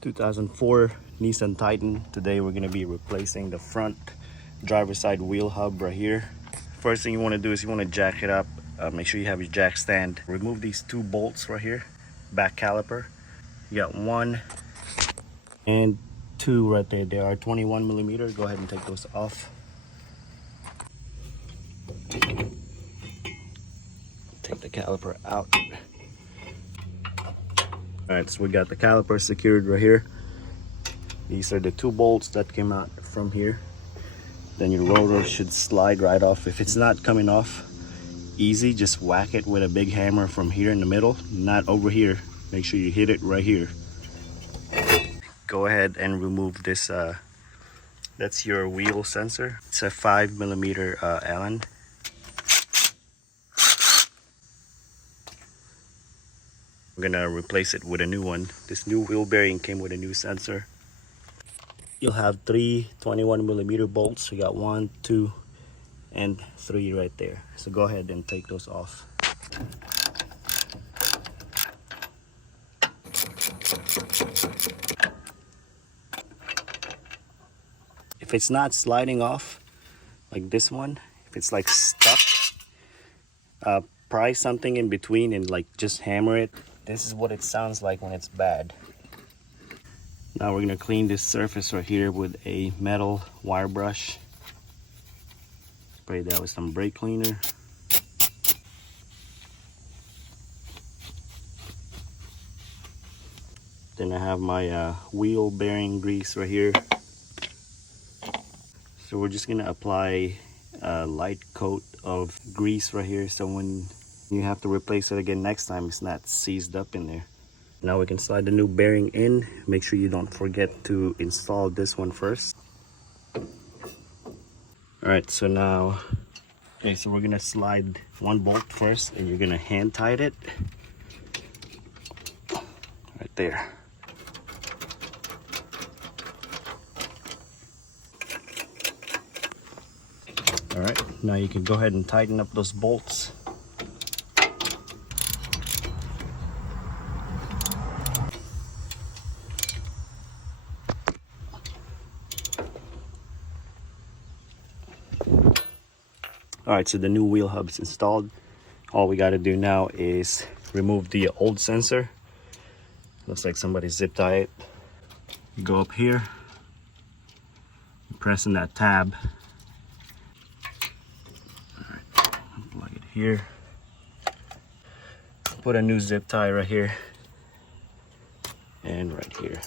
2004 Nissan Titan. Today we're going to be replacing the front driver's side wheel hub right here. First thing you want to do is you want to jack it up. Make sure you have your jack stand. Remove these two bolts right here, back caliper. You got 1 and 2 right there. They are 21 millimeter. Go ahead and take those off. Take the caliper out. Alright, so we got the caliper secured right here. These are the 2 bolts that came out from here. Then your rotor should slide right off. If it's not coming off easy, just whack it with a big hammer from here in the middle, not over here. Make sure you hit it right here. Go ahead and remove this. That's your wheel sensor. It's a 5 millimeter Allen. We're gonna replace it with a new one. This new wheel bearing came with a new sensor. You'll have 3 21 millimeter bolts. We got 1, 2, and 3 right there. So go ahead and take those off. If it's not sliding off like this one, if it's like stuck, pry something in between and like just hammer it. This is what it sounds like when it's bad. Now we're gonna clean this surface right here with a metal wire brush. Spray that with some brake cleaner. Then I have my wheel bearing grease right here. So we're just gonna apply a light coat of grease right here, so when you have to replace it again next time, it's not seized up in there. Now we can slide the new bearing in. Make sure you don't forget to install this one first. Alright, so now, okay, so we're gonna slide 1 bolt first, and you're gonna hand tighten it right there. Alright, now you can go ahead and tighten up those bolts. Alright, so the new wheel hub is installed. All we got to do now is remove the old sensor. Looks like somebody zip tied it. You go up here, pressing that tab. Alright, plug it here. Put a new zip tie right here and right here.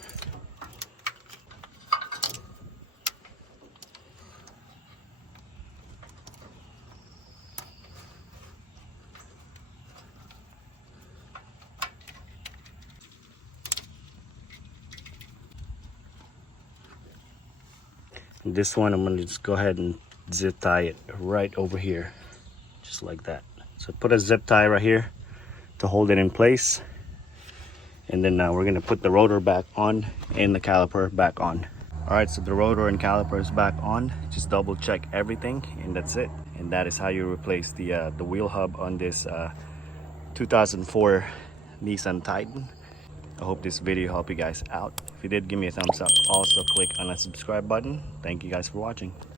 This one I'm going to just go ahead and zip tie it right over here, just like that. So put a zip tie right here to hold it in place, and then we're going to put the rotor back on and the caliper back on. Alright, so the rotor and caliper is back on. Just double check everything, and that's it. And that is how you replace the wheel hub on this 2004 Nissan Titan. I hope this video helped you guys out. If you did, give me a thumbs up. Also click on that subscribe button. Thank you guys for watching.